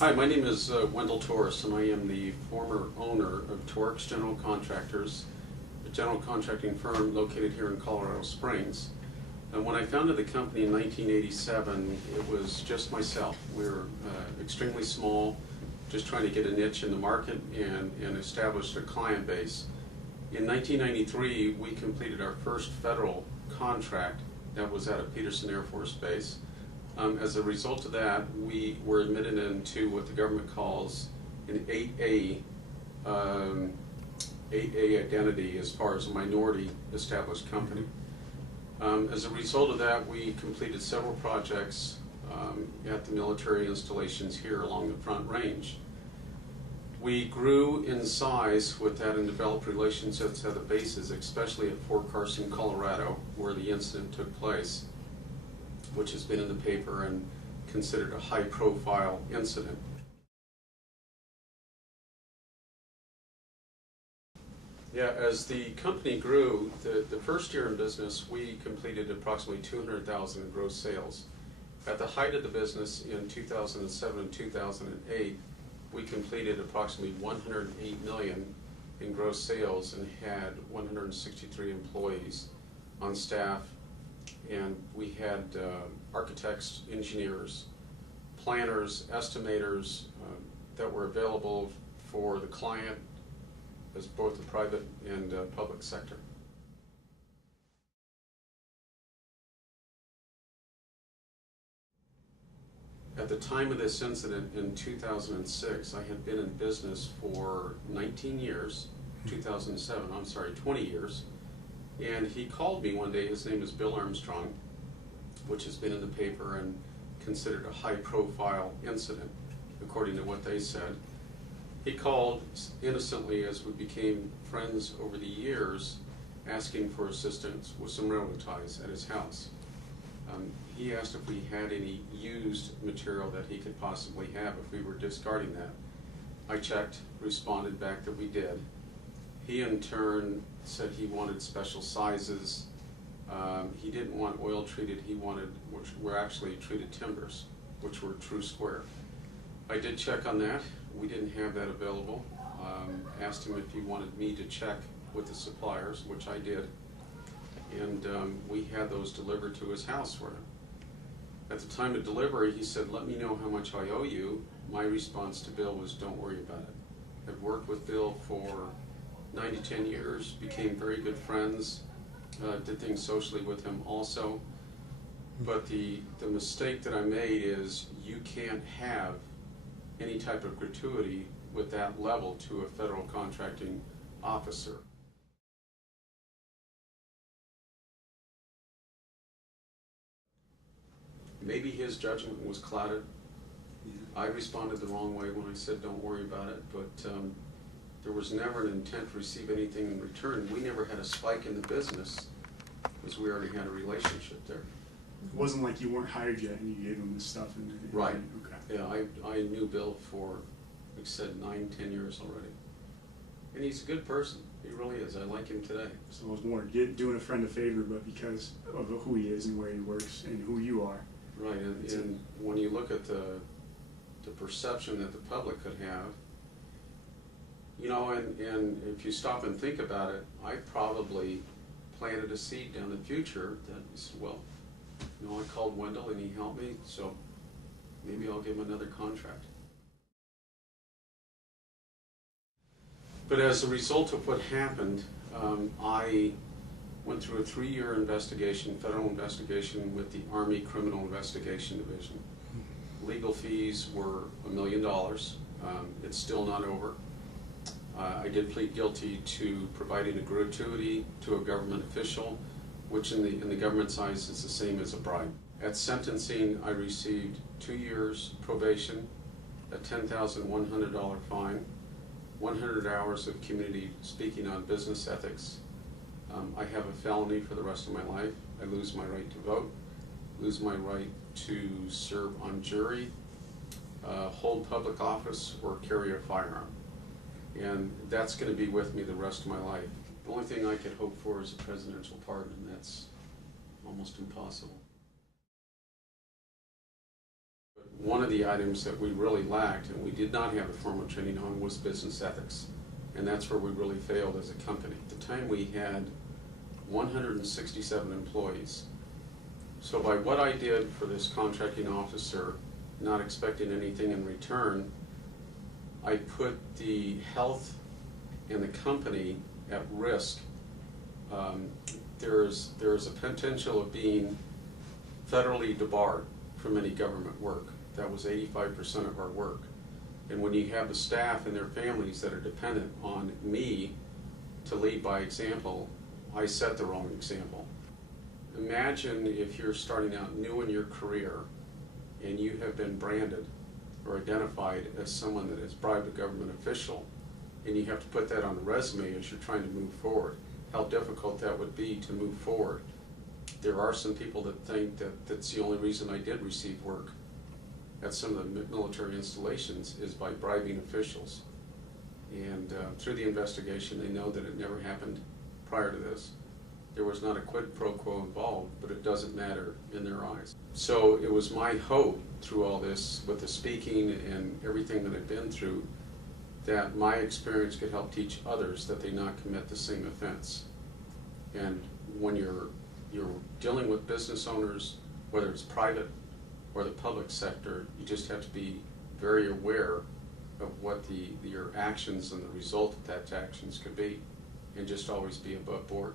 Hi, my name is Wendel Torres, and I am the former owner of Torix General Contractors, a general contracting firm located here in Colorado Springs. And when I founded the company in 1987, it was just myself. We were extremely small, just trying to get a niche in the market and establish a client base. In 1993, we completed our first federal contract that was at a Peterson Air Force Base. As a result of that, we were admitted into what the government calls an 8A identity as far as a minority established company. As a result of that, we completed several projects at the military installations here along the Front Range. We grew in size with that and developed relationships at the bases, especially at Fort Carson, Colorado, where the incident took place, which has been in the paper and considered a high-profile incident. Yeah, as the company grew, the first year in business, we completed approximately $200,000 in gross sales. At the height of the business in 2007 and 2008, we completed approximately $108 million in gross sales and had 163 employees on staff. And we had architects, engineers, planners, estimators that were available for the client as both the private and public sector. At the time of this incident in 2006, I had been in business for 19 years, 20 years. And he called me one day. His name is Bill Armstrong, which has been in the paper and considered a high-profile incident, according to what they said. He called innocently as we became friends over the years, asking for assistance with some railroad ties at his house. He asked if we had any used material that he could possibly have if we were discarding that. I checked, responded back that we did. He in turn said he wanted special sizes. He didn't want oil treated, he wanted, which were actually treated timbers, which were true square. I did check on that. We didn't have that available. Asked him if he wanted me to check with the suppliers, which I did. And we had those delivered to his house for him. At the time of delivery, he said, "Let me know how much I owe you." My response to Bill was, "Don't worry about it." I've worked with Bill for 9 to 10 years, became very good friends, did things socially with him also. But the mistake that I made is you can't have any type of gratuity with that level to a federal contracting officer. Maybe his judgment was clouded. I responded the wrong way when I said don't worry about it, but there was never an intent to receive anything in return. We never had a spike in the business because we already had a relationship there. It wasn't like you weren't hired yet and you gave him this stuff. Right. Okay. Yeah, I knew Bill for, like I said, 9, 10 years already. And he's a good person. He really is. I like him today. So it was more doing a friend a favor, but because of who he is and where he works and who you are. Right, and when you look at the perception that the public could have, you know, and if you stop and think about it, I probably planted a seed down the future that is, well, you know, I called Wendel and he helped me, so maybe I'll give him another contract. But as a result of what happened, I went through a 3-year investigation, federal investigation with the Army Criminal Investigation Division. Legal fees were $1 million. It's still not over. I did plead guilty to providing a gratuity to a government official, which in the government's eyes is the same as a bribe. At sentencing, I received 2 years probation, a $10,100 fine, 100 hours of community speaking on business ethics. I have a felony for the rest of my life. I lose my right to vote, lose my right to serve on jury, hold public office, or carry a firearm. And that's going to be with me the rest of my life. The only thing I could hope for is a presidential pardon, and that's almost impossible. one of the items that we really lacked and we did not have the formal training on was business ethics. And that's where we really failed as a company. At the time we had 167 employees. So by what I did for this contracting officer, not expecting anything in return, I put the health and the company at risk. There's a potential of being federally debarred from any government work. That was 85% of our work. And when you have the staff and their families that are dependent on me to lead by example, I set the wrong example. Imagine if you're starting out new in your career and you have been branded or identified as someone that has bribed a government official, and you have to put that on the resume as you're trying to move forward. How difficult that would be to move forward. There are some people that think that that's the only reason I did receive work at some of the military installations is by bribing officials. And through the investigation, they know that it never happened prior to this. There was not a quid pro quo involved, but it doesn't matter in their eyes. So it was my hope through all this, with the speaking and everything that I've been through, that my experience could help teach others that they not commit the same offense. And when you're dealing with business owners, whether it's private or the public sector, you just have to be very aware of what your actions and the result of that actions could be, and just always be above board.